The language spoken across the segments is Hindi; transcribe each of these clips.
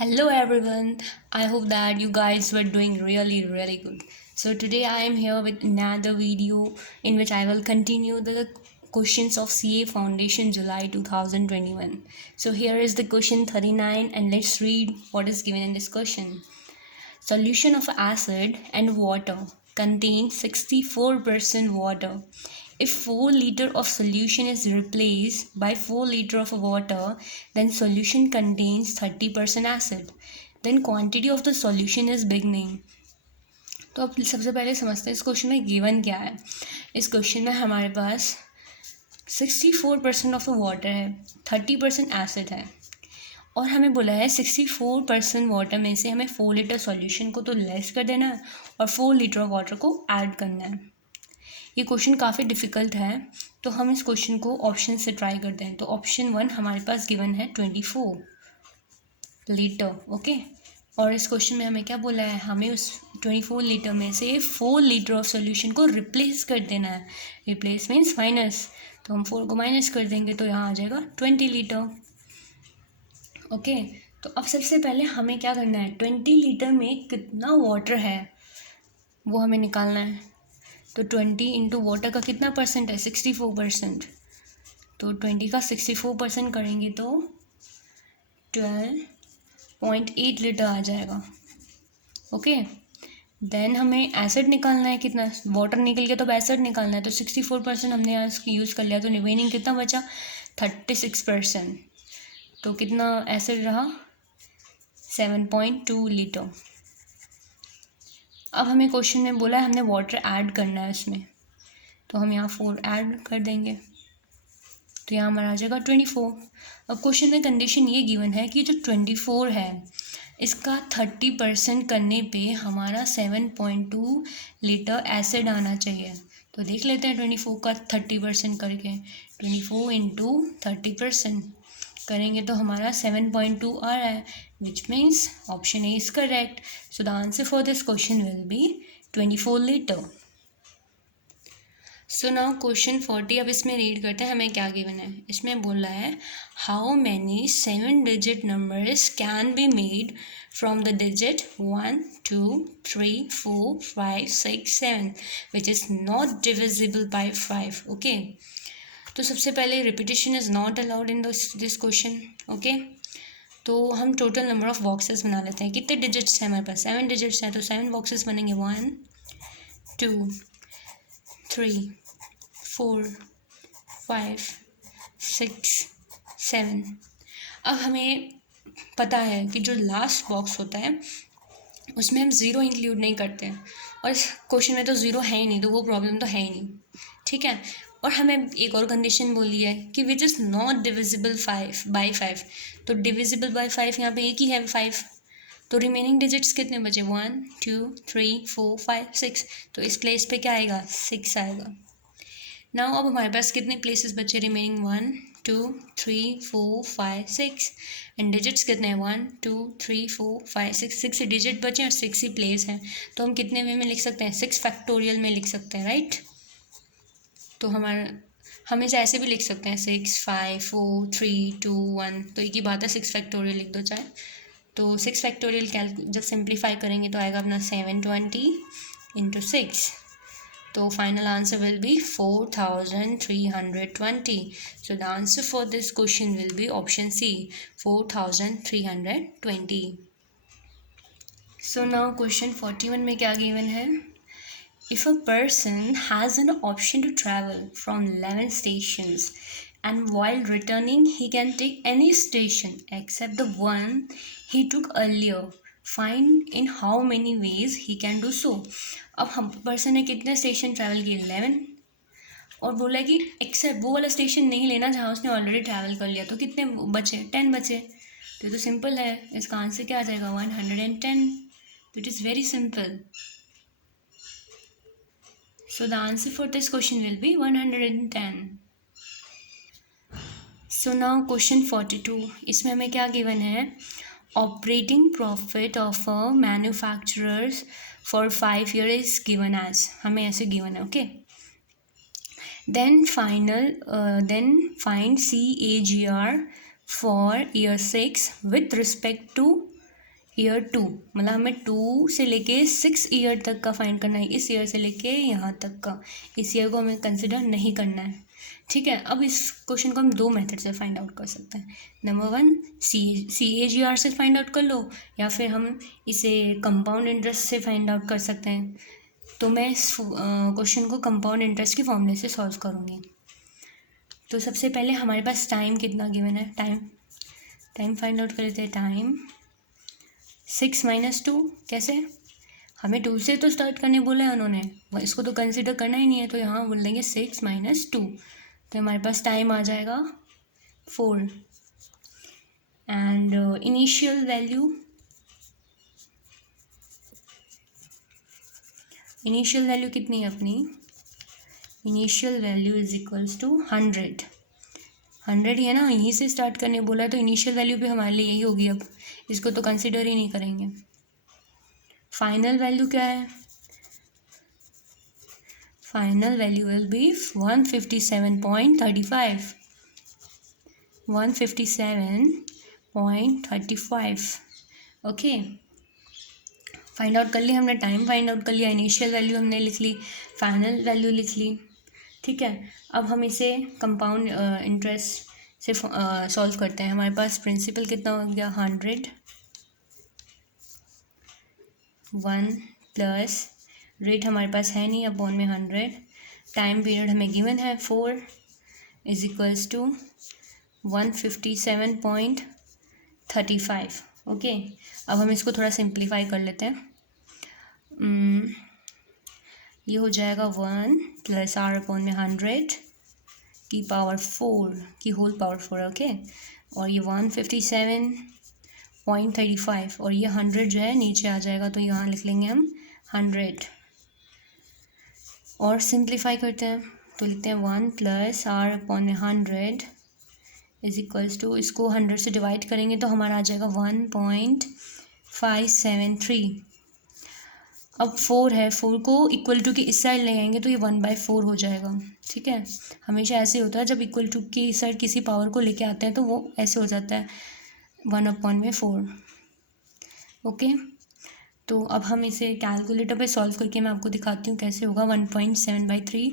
Hello everyone. I hope that you guys were doing really good. So today I am here with another video in which I will continue the questions of CA Foundation July 2021. So here is the question 39 and let's read what is given in this question. Solution of acid and water contains 64% water. If 4 liter of solution is replaced by 4 liter of water, then solution contains 30% acid. Then quantity of the solution is beginning. तो अब सबसे पहले समझते हैं इस क्वेश्चन में गिवन क्या है. इस क्वेश्चन में हमारे पास 64% ऑफ द वाटर है, 30% एसिड है और हमें बोला है 64% वाटर में से हमें 4 लीटर सॉल्यूशन को तो लेस कर देना है और 4 लीटर वाटर को ऐड करना है. ये क्वेश्चन काफ़ी डिफ़िकल्ट है तो हम इस क्वेश्चन को ऑप्शन से ट्राई करते हैं. तो ऑप्शन 1 हमारे पास गिवन है 24 लीटर. ओके, और इस क्वेश्चन में हमें क्या बोला है, हमें उस 24 लीटर में से 4 लीटर ऑफ सोल्यूशन को रिप्लेस कर देना है. रिप्लेस मीन्स माइनस, तो हम 4 को माइनस कर देंगे तो यहाँ आ जाएगा 20 लीटर. ओके, तो अब सबसे पहले हमें क्या करना है, 20 लीटर में कितना वाटर है वो हमें निकालना है. तो 20 इंटू वाटर का कितना परसेंट है, 64%. तो 20 का 64% करेंगे तो 12.8 लीटर आ जाएगा. ओके, देन हमें एसिड निकालना है, कितना वाटर निकल गया तो अब एसिड निकालना है. तो 64% हमने यहाँ यूज़ कर लिया तो रिमेनिंग कितना बचा, 36%. तो कितना एसिड रहा, 7.2 लीटर. अब हमें क्वेश्चन में बोला है हमने वाटर ऐड करना है इसमें, तो हम यहाँ 4 ऐड कर देंगे तो यहाँ हमारा आ जाएगा 24. अब क्वेश्चन में कंडीशन ये गिवन है कि जो 24 है इसका 30% करने पे हमारा 7.2 लीटर एसिड आना चाहिए. तो देख लेते हैं 24 का 30% करके. 24 इंटू 30% करेंगे तो हमारा 7.2 आ रहा है, which means option A is correct. So the answer for this question will B 24 litre. So now question 40 अब इसमें रीड करते हैं हमें क्या गिवन है. इसमें बोल रहा है how many 7 digit numbers can be made from the digit 1 2 3 4 5 6 7 which is not divisible by 5. Okay, तो सबसे पहले repetition is not allowed in this question. Okay, तो हम टोटल नंबर ऑफ बॉक्सेस बना लेते हैं. कितने डिजिट्स हैं हमारे पास, 7 डिजिट्स हैं तो 7 बॉक्सेस बनेंगे. 1 2 3 4 5 6 7. अब हमें पता है कि जो लास्ट बॉक्स होता है उसमें हम ज़ीरो इंक्लूड नहीं करते हैं और इस क्वेश्चन में तो ज़ीरो है ही नहीं, तो वो प्रॉब्लम तो है ही नहीं. ठीक है, और हमें एक और कंडीशन बोली है कि which is not divisible 5 by 5. तो डिविजिबल बाई 5 यहाँ पे एक ही है 5. तो रिमेनिंग डिजिट्स कितने बचे, 1 2 3 4 5 6. तो इस प्लेस पे क्या आएगा, 6 आएगा. नाउ अब हमारे पास कितने प्लेसेस बचे रिमेनिंग, 1 2 3 4 5 6. एंड डिजिट्स कितने हैं, 1 2 3 4 5 6. 6 डिजिट बचे और 6 ही प्लेस हैं. तो हम कितने वे में लिख सकते हैं, 6 फैक्टोरियल में लिख सकते हैं, राइट. तो हम इसे ऐसे भी लिख सकते हैं 6 5 4 3 2 1. तो एक ही बात है, 6 फैक्टोरियल लिख दो चाहे. तो 6 फैक्टोरियल जब सिंप्लीफाई करेंगे तो आएगा अपना 720 इंटू 6. तो final answer will be 4320. So the answer for this question will be option C, 4320. So now question 41 में क्या गिवन है. If a person has an option to travel from 11 stations and while returning he can take any station except the one he took earlier, find in how many ways he can do so. अब हम पर्सन ने कितने स्टेशन ट्रैवल किए, 11, और बोला कि एक्सेप्ट वो वाला स्टेशन नहीं लेना जहाँ उसने ऑलरेडी ट्रैवल कर लिया. तो कितने बचे, 10 बचे. तो सिंपल है, इसका आंसर क्या आ जाएगा, 110. तो it is very simple. So the answer for this question will be 110. So now question 42. इसमें हमें क्या given है, operating profit of a manufacturer for 5 years is given as, हमें ऐसे given है. Okay, then find CAGR for year 6 with respect to year 2, मतलब हमें 2 से लेके 6 ईयर तक का फाइंड करना है, इस ईयर से लेके यहाँ तक का, इस ईयर को हमें कंसिडर नहीं करना है। ठीक है, अब इस क्वेश्चन को हम 2 मेथड से फाइंड आउट कर सकते हैं। नंबर 1, CAGR से फाइंड आउट कर लो, या फिर हम इसे कंपाउंड इंटरेस्ट से फाइंड आउट कर सकते हैं। तो मैं इस क्वेश्चन को कंपाउंड इंटरेस्ट की फॉर्मूले से सॉल्व करूँगी। तो सबसे पहले हमारे पास टाइम कितना गिवन है, टाइम फाइंड आउट कर लेते हैं। टाइम 6 - 2, कैसे, हमें 2 से तो स्टार्ट करने बोला है उन्होंने, इसको तो कंसिडर करना ही नहीं है, तो यहाँ बोल देंगे 6 - 2, तो हमारे पास टाइम आ जाएगा 4। एंड इनिशियल वैल्यू कितनी है अपनी, initial value is equals to 100 ही है ना, यहीं से स्टार्ट करने बोला है, तो इनिशियल वैल्यू भी हमारे लिए यही होगी। अब इसको तो कंसिडर ही नहीं करेंगे। फाइनल वैल्यू क्या है, final value will be 157.35, 157.35। Okay, find out कर लिया हमने, टाइम फाइंड आउट कर लिया, इनिशियल वैल्यू हमने लिख ली, फाइनल वैल्यू लिख ली। ठीक है, अब हम इसे कंपाउंड इंटरेस्ट से सॉल्व करते हैं। हमारे पास प्रिंसिपल कितना हो गया, 100, 1 प्लस रेट हमारे पास है नहीं, अपॉन में 100, टाइम पीरियड हमें गिवन है 4, इज इक्वल्स टू 157.35। ओके, अब हम इसको थोड़ा सिंप्लीफाई कर लेते हैं। ये हो जाएगा 1 + r अपॉन में 100 की पावर 4 की होल पावर 4। ओके, और ये 157.35, और ये 100 जो है नीचे आ जाएगा, तो यहाँ लिख लेंगे हम 100, और सिंप्लीफाई करते हैं तो लिखते हैं 1 + r अपॉन में 100 इज इक्वल्स टू, इसको 100 से डिवाइड करेंगे तो हमारा आ जाएगा 1.573। अब 4 है, 4 को इक्वल टू की इस साइड ले आएंगे तो ये 1/4 हो जाएगा। ठीक है, हमेशा ऐसे होता है, जब इक्वल टू की इस साइड किसी पावर को लेके आते हैं तो वो ऐसे हो जाता है 1/4। ओके, तो अब हम इसे कैलकुलेटर पे सॉल्व करके मैं आपको दिखाती हूँ कैसे होगा 1.7/3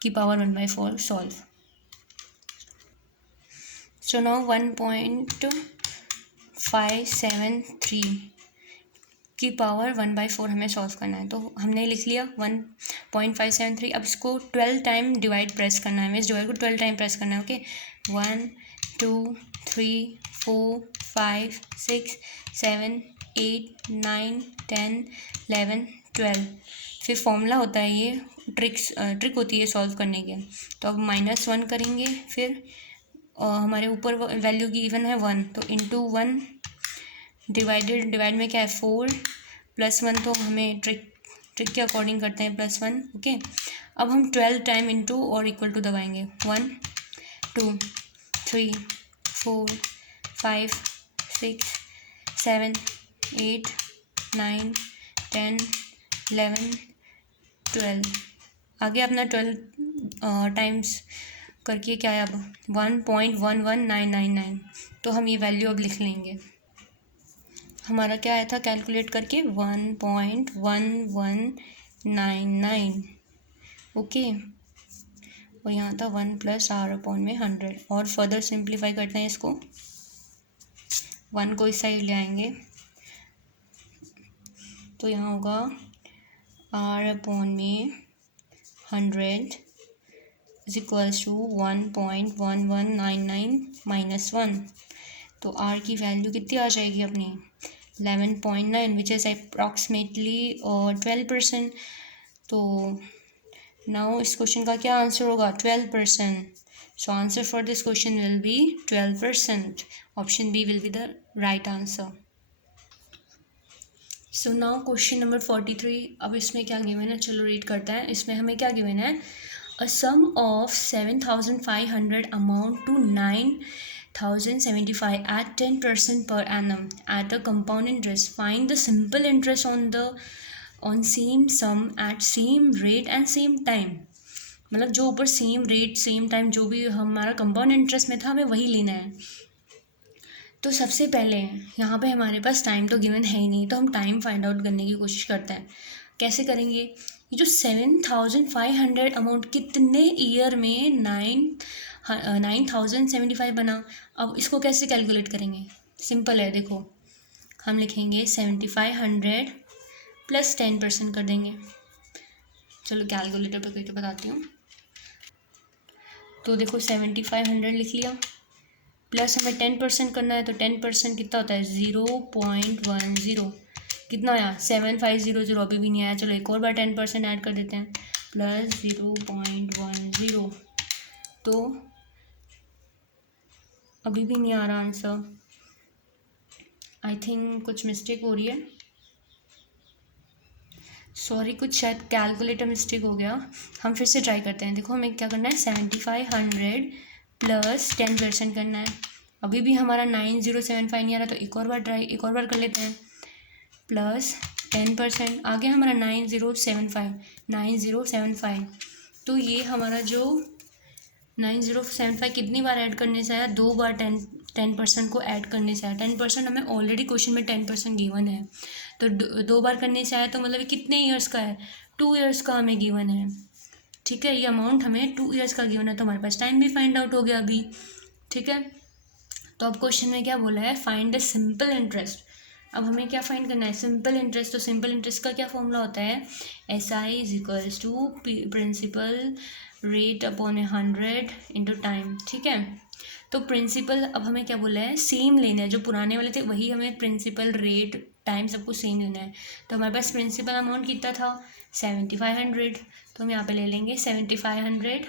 की पावर 1/4 सॉल्व। सो नाउ 1.573 की पावर 1/4 हमें सॉल्व करना है, तो हमने लिख लिया 1.573। अब इसको 12 टाइम डिवाइड प्रेस करना है, हमें इस डिवाइड को 12 टाइम प्रेस करना है। ओके, 1 2 3 4 5 6 7 8 9 10 11 12। फिर फॉर्मूला होता है, ये ट्रिक होती है सॉल्व करने के। तो अब -1 करेंगे, फिर हमारे ऊपर वैल्यू गिवन है 1, तो इंटू 1 डिवाइड में क्या है 4 + 1, तो हमें ट्रिक के अकॉर्डिंग करते हैं +1। ओके, अब हम 12 टाइम इंटू और इक्वल टू दबाएंगे, 1 2 3 4 5 6 7 8 9 10 11 12। आगे अपना 12 टाइम्स करके क्या है अब 1.11999, तो हम ये वैल्यू अब लिख लेंगे। हमारा क्या आया था कैलकुलेट करके 1.1199। ओके, और यहाँ था 1 + r अपॉन में 100, और फर्दर सिंप्लीफाई करते हैं इसको, 1 को इस साइड ले आएंगे तो यहाँ होगा r अपॉन में 100 इज इक्वल्स टू 1.1199 - 1, तो r की वैल्यू कितनी आ जाएगी अपनी 11.9, विच इज़ अप्रॉक्सीमेटली 12%। तो नाउ इस क्वेश्चन का क्या आंसर होगा 12%। So answer for this question will be 12%। Option B will be the right answer. So now question number 43। अब इसमें क्या गिवन है, चलो रीड करते हैं। इसमें हमें क्या गिवन है, अ सम of 7,500 amount to 9,075 at 10% per annum at a compound interest. Find the simple interest on same sum at same rate and same time. मतलब जो ऊपर सेम रेट सेम टाइम जो भी हमारा कंपाउंड इंटरेस्ट में था हमें वही लेना है। तो सबसे पहले यहाँ पे हमारे पास टाइम तो गिवन है ही नहीं, तो हम टाइम फाइंड आउट करने की कोशिश करते हैं। कैसे करेंगे? ये जो 7,500 अमाउंट कितने ईयर में 9,075 बना, अब इसको कैसे कैलकुलेट करेंगे? सिंपल है, देखो हम लिखेंगे 7,500 प्लस 10% कर देंगे। चलो कैलकुलेटर पे करके बताती हूँ। तो देखो 7,500 लिख लिया, प्लस हमें 10% करना है, तो 10% कितना होता है? 0.10। कितना आया? 7,500। अभी भी नहीं आया, चलो एक और बार 10% ऐड कर देते हैं, प्लस 0.10। तो अभी भी नहीं आ रहा आंसर, आई थिंक कुछ मिस्टेक हो रही है, सॉरी, कुछ शायद कैलकुलेटर मिस्टेक हो गया। हम फिर से ट्राई करते हैं। देखो हमें क्या करना है, 7,500 प्लस 10% करना है। अभी भी हमारा 9,075 नहीं आ रहा, तो एक और बार कर लेते हैं। प्लस 10% आ गया हमारा 9,075। तो ये हमारा जो 9,075 कितनी बार ऐड करने से आया? 2 बार 10% को ऐड करने से आया। 10% हमें ऑलरेडी क्वेश्चन में 10% गिवन है, तो 2 बार करने से आया, तो मतलब कितने ईयर्स का है? 2 ईयर्स का हमें गिवन है। ठीक है, ये अमाउंट हमें 2 ईयर्स का गिवन है, तो हमारे पास टाइम भी फाइंड आउट हो गया अभी। ठीक है, तो अब क्वेश्चन में क्या बोला है? Find the simple interest. अब हमें क्या फाइंड करना है? Simple interest. तो सिंपल इंटरेस्ट का क्या फॉर्मूला होता है? SI is equals to principal rate upon 100 into time. ठीक है, तो प्रिंसिपल, अब हमें क्या बोला है? सेम लेना है, जो पुराने वाले थे वही हमें प्रिंसिपल रेट टाइम सबको सेम लेना है। तो हमारे पास प्रिंसिपल अमाउंट कितना था? 7,500। तो हम यहाँ पे ले लेंगे 7,500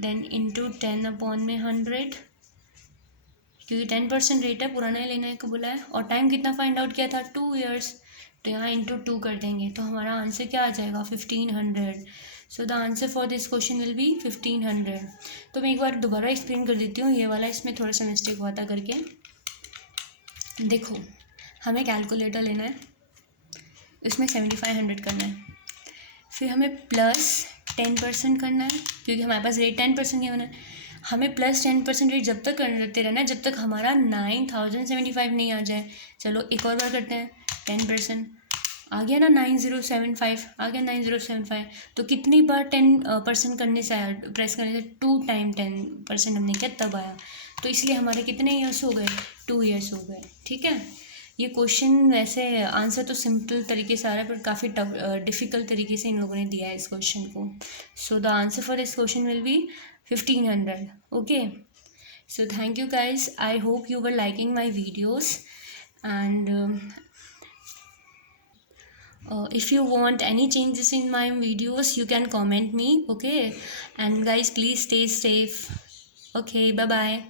देन इंटू 10 अपॉन में 100, क्योंकि 10% रेट है, पुराना ही लेना है को बोला है। और टाइम कितना फाइंड आउट किया था? 2 ईयर्स, तो यहाँ इंटू 2 कर देंगे, तो हमारा आंसर क्या आ जाएगा? 1,500। सो the answer for this question will B 1,500। तो मैं एक बार दोबारा एक्सप्लेन कर देती हूँ ये वाला, इसमें थोड़ा सा मिस्टेक हुआ था करके। देखो हमें कैलकुलेटर लेना है, इसमें 7,500 करना है, फिर हमें प्लस 10% करना है, क्योंकि हमारे पास रेट 10% गिवन है। हमें प्लस 10% रेट जब तक करते रहना है जब तक हमारा 9,075 नहीं आ जाए। चलो एक और बार करते हैं। 10% आ गया ना, 9,075 आ गया, 9,075। तो कितनी बार 10% करने से आया? प्रेस करने से 2 टाइम 10% हमने किया तब आया। तो इसलिए हमारे कितने ईयर्स हो गए? 2 ईयर्स हो गए। ठीक है, ये क्वेश्चन वैसे आंसर तो सिंपल तरीके से आ रहा है, पर काफ़ी टफ डिफ़िकल्ट तरीके से इन लोगों ने दिया है इस क्वेश्चन को। सो the answer for this question will B 1,500. Okay, so thank you guys. I hope you were liking my videos, and if you want any changes in my videos you can comment me. Okay, and guys please stay safe. Okay, bye bye.